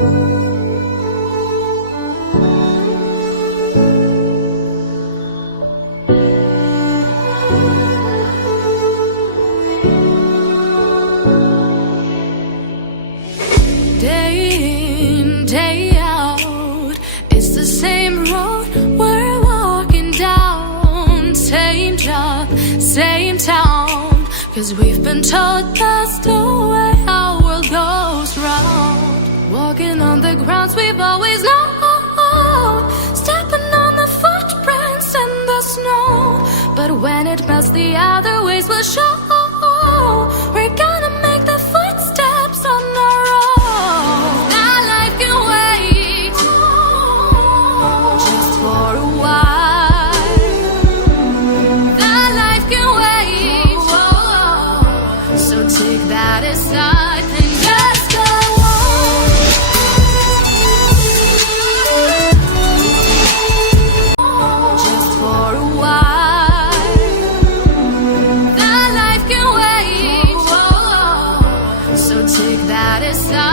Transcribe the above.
Day in, day out, it's the same road we're walking down. Same job, same town, 'cause we've been told that's the way our world goes round. Walking on the grounds we've always known, stepping on the footprints in the snow. But when it melts, the other ways will show. We're gonna make the footsteps on our own. That life can wait just for a while. That life can wait, so take that aside and just go on. Just for a while. That life can wait, so take that aside.